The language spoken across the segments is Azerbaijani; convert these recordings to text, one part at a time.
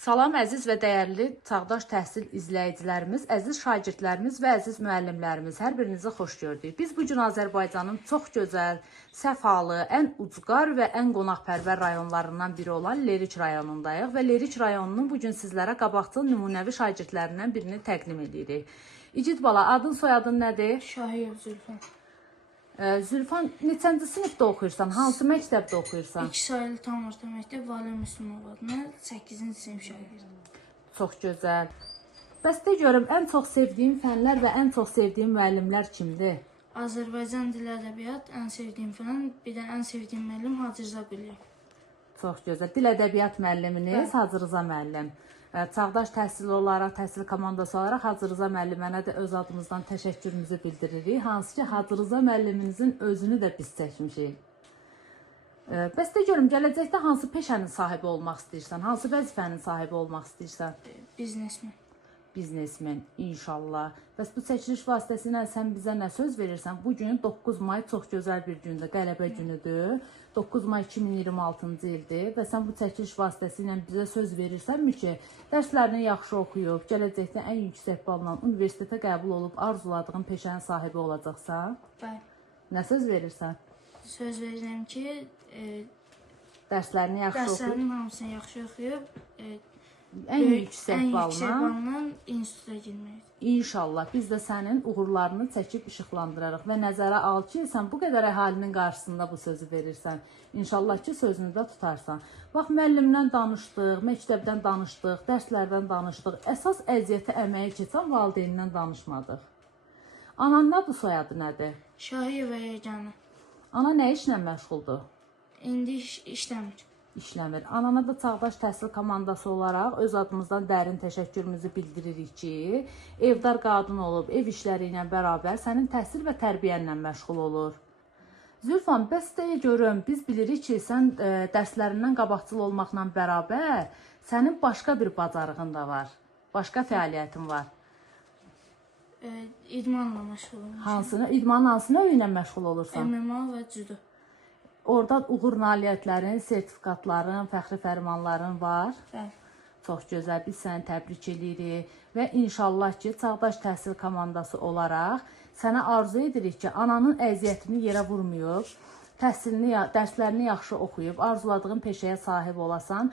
Salam əziz və dəyərli Çağdaş Təhsil izləyicilərimiz, əziz şagirdlərimiz və əziz müəllimlərimiz, hər birinizi xoş gördük. Biz bu gün Azərbaycanın çox gözəl, səfalı, ən ucqar və ən qonaqpərvər rayonlarından biri olan Leriç rayonundayıq və Leriç rayonunun bu gün sizlərə qabaqcıl nümunəvi şagirdlərindən birini təqdim edirik. İcid bala, adın soyadın nədir? Şahiyev Zülfan. Zülfan, neçənci sinifdə oxuyursan? Hansı məktəbdə oxuyursan? 2 sayılı tam orta məktəb Valeh Müslümov adına 8-ci sinif şagirdi. Çox gözəl. Bəs de görüm, ən çox sevdiyin fənlər və ən çox sevdiyin müəllimlər kimdir? Azərbaycan dili ədəbiyyat ən sevdiyim fən, bir də ən sevdiyim müəllim Hacı Rza Quliyev. Çox gözəl. Dil ədəbiyyat müəlliminiz Hacı Rza müəllim. Çağdaş təhsil olaraq, təhsil komandası olaraq Hacı Rza müəllimənə də öz adımızdan təşəkkürümüzü bildiririk. Hansı ki, Hacı Rza müəllimimizin özünü də biz çəkmişik. Bəs de görüm, gələcəkdə hansı peşənin sahibi olmaq istəyirsən? Hansı vəzifənin sahibi olmaq istəyirsən? Biznesmen. Biznesmen, inşallah. Bəs bu çəkiliş vasitəsilə sən bizə nə söz verirsən? Bu gün 9 may çox gözəl bir gündür, qələbə günüdür. 9 may 2026-cı ildir və sən bu çəkiliş vasitəsilə bizə söz verirsənmi ki, dərslərini yaxşı oxuyub, gələcəkdə ən yüksək balla universitetə qəbul olub, arzuladığın peşənin sahibi olacaqsan? Bəli. Nə söz verirsən? Söz verirəm ki, Dərslərini yaxşı oxuyub, dərslərin hamısını yaxşı oxuyub, ən yüksək balla instituta girməkdir. İnşallah biz də sənin uğurlarını çəkib işıqlandırarıq və nəzərə al ki, sən bu qədər əhalinin qarşısında bu sözü verirsən. İnşallah ki, sözünü də tutarsan. Bax, müəllimdən danışdıq, məktəbdən danışdıq, dərslərdən danışdıq. Əsas əziyyəti əməyi keçən valideynindən danışmadıq. Ananın adı soyadı nədir? Şahiyev Yeganə. Ana nə işlə məşğuldur? İndi işləmir. İşləmir. Anana da Çağdaş Təhsil komandası olaraq öz adımızdan dərin təşəkkürümüzü bildiririk ki, evdar qadın olub, ev işləri ilə bərabər sənin təhsil və tərbiyənlə məşğul olur. Zülfan, bəs deyə görüm, biz bilirik ki, sən dərslərindən qabaqcıl olmaqla bərabər sənin başqa bir bacarığın da var, başqa fəaliyyətin var. İdmanla məşğul olmuşam. Hansını? İdmanın hansı növü ilə məşğul olursan? MMA və cüdo. Orada uğur nailiyyətlərin, sertifikatların, fəxri fərmanların var. Bəli. Çox gözəl, biz səni təbrik edirik və inşallah ki, Çağdaş Təhsil komandası olaraq sənə arzu edirik ki, ananın əziyyətini yerə vurmayıb, dərslərini yaxşı oxuyub, arzuladığın peşəyə sahib olasan,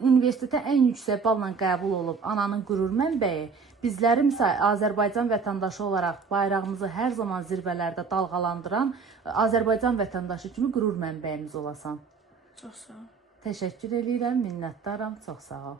universitetə ən yüksək balla qəbul olub, ananın qürur mənbəyi, bizlərim isə Azərbaycan vətəndaşı olaraq bayrağımızı hər zaman zirvələrdə dalğalandıran Azərbaycan vətəndaşı kimi qürur mənbəyimiz olasan. Çox sağ ol. Təşəkkür edirəm, minnətdaram, çox sağ ol.